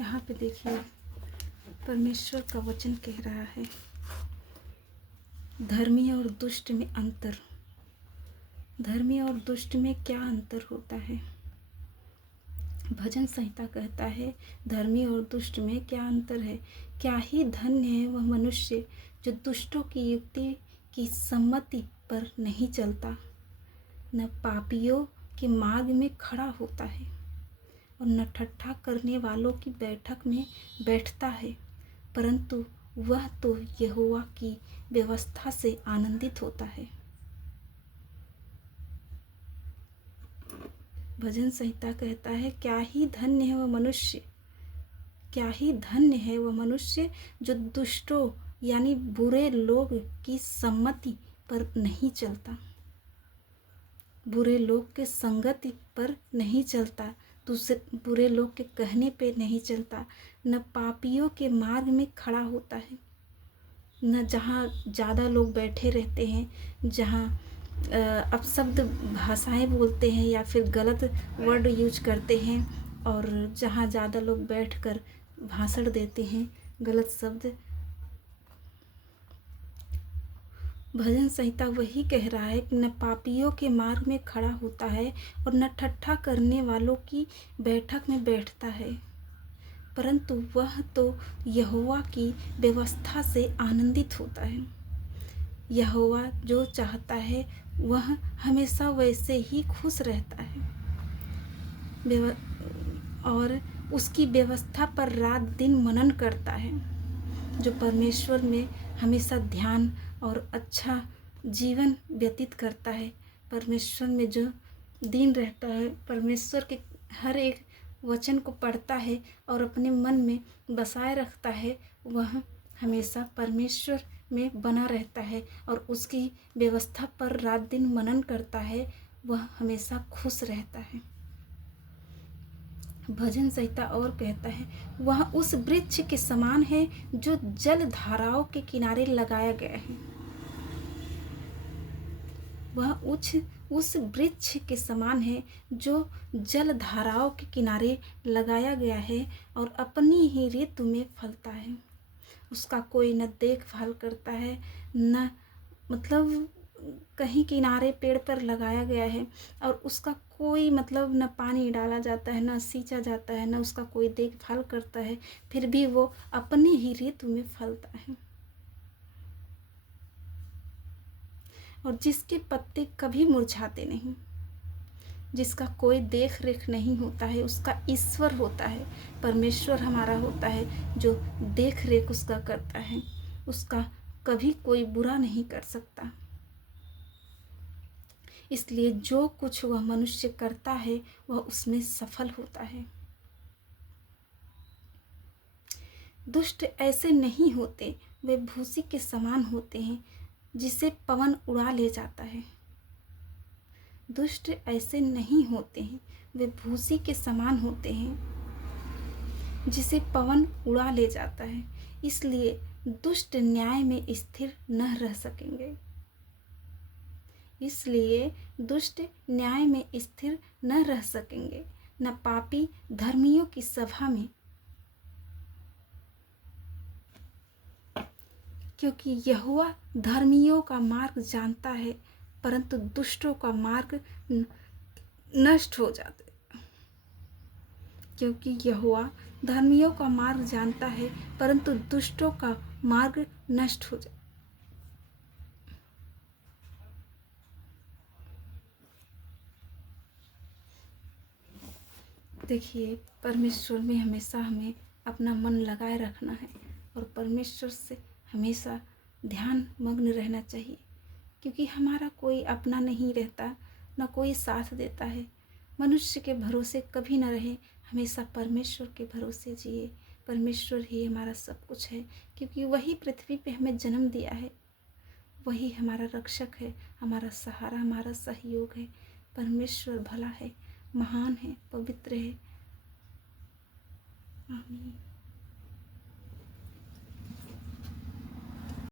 यहाँ पे देखिए परमेश्वर का वचन कह रहा है, धर्मी और दुष्ट में अंतर। धर्मी और दुष्ट में क्या अंतर होता है? भजन संहिता कहता है धर्मी और दुष्ट में क्या अंतर है। क्या ही धन्य है वह मनुष्य जो दुष्टों की युक्ति की सम्मति पर नहीं चलता, न पापियों के मार्ग में खड़ा होता है और न ठट्ठा करने वालों की बैठक में बैठता है, परंतु वह तो यहोवा की व्यवस्था से आनंदित होता है। भजन संहिता कहता है क्या ही धन्य है वह मनुष्य, क्या ही धन्य है वह मनुष्य जो दुष्टों यानी बुरे लोग की सम्मति पर नहीं चलता, बुरे लोग के संगति पर नहीं चलता, दूसरे बुरे लोग के कहने पे नहीं चलता, न पापियों के मार्ग में खड़ा होता है, न जहाँ ज़्यादा लोग बैठे रहते हैं, जहाँ अपशब्द भाषाएं बोलते हैं या फिर गलत वर्ड यूज करते हैं, और जहाँ ज़्यादा लोग बैठकर भाषण देते हैं गलत शब्द। भजन संहिता वही कह रहा है कि न पापियों के मार्ग में खड़ा होता है और न ठट्ठा करने वालों की बैठक में बैठता है, परंतु वह तो यहोवा की व्यवस्था से आनंदित होता है। यहोवा जो चाहता है वह हमेशा वैसे ही खुश रहता है और उसकी व्यवस्था पर रात दिन मनन करता है। जो परमेश्वर में हमेशा ध्यान और अच्छा जीवन व्यतीत करता है, परमेश्वर में जो दिन रहता है, परमेश्वर के हर एक वचन को पढ़ता है और अपने मन में बसाए रखता है, वह हमेशा परमेश्वर में बना रहता है और उसकी व्यवस्था पर रात दिन मनन करता है, वह हमेशा खुश रहता है। भजन संहिता और कहता है वह उस वृक्ष के समान है जो जल धाराओं के किनारे लगाया गया है। वह उस वृक्ष के समान है जो जल धाराओं के किनारे लगाया गया है और अपनी ही ऋतु में फलता है। उसका कोई न देखभाल करता है, न मतलब कहीं किनारे पेड़ पर लगाया गया है और उसका कोई मतलब न पानी डाला जाता है, न सींचा जाता है, न उसका कोई देखभाल करता है, फिर भी वो अपनी ही ऋतु में फलता है। और जिसके पत्ते कभी मुरझाते नहीं, जिसका कोई देख रेख नहीं होता है, उसका ईश्वर होता है, परमेश्वर हमारा होता है जो देख रेख उसका करता है, उसका कभी कोई बुरा नहीं कर सकता। इसलिए जो कुछ वह मनुष्य करता है वह उसमें सफल होता है। दुष्ट ऐसे नहीं होते, वे भूसी के समान होते हैं जिसे पवन उड़ा ले जाता है। दुष्ट ऐसे नहीं होते हैं, वे भूसी के समान होते हैं जिसे पवन उड़ा ले जाता है। इसलिए दुष्ट न्याय में स्थिर न रह सकेंगे, इसलिए दुष्ट न्याय में स्थिर न रह सकेंगे, न पापी धर्मियों की सभा में, क्योंकि यहोवा धर्मियों का मार्ग जानता है परंतु दुष्टों का मार्ग नष्ट हो जाता है। क्योंकि यहोवा धर्मियों का मार्ग जानता है परंतु दुष्टों का मार्ग नष्ट हो जाता है। देखिए, परमेश्वर में हमेशा हमें अपना मन लगाए रखना है और परमेश्वर से हमेशा ध्यान मग्न रहना चाहिए, क्योंकि हमारा कोई अपना नहीं रहता, न कोई साथ देता है। मनुष्य के भरोसे कभी न रहे, हमेशा परमेश्वर के भरोसे जिए। परमेश्वर ही हमारा सब कुछ है, क्योंकि वही पृथ्वी पे हमें जन्म दिया है, वही हमारा रक्षक है, हमारा सहारा, हमारा सहयोग है। परमेश्वर भला है, महान है, पवित्र है। आमीन।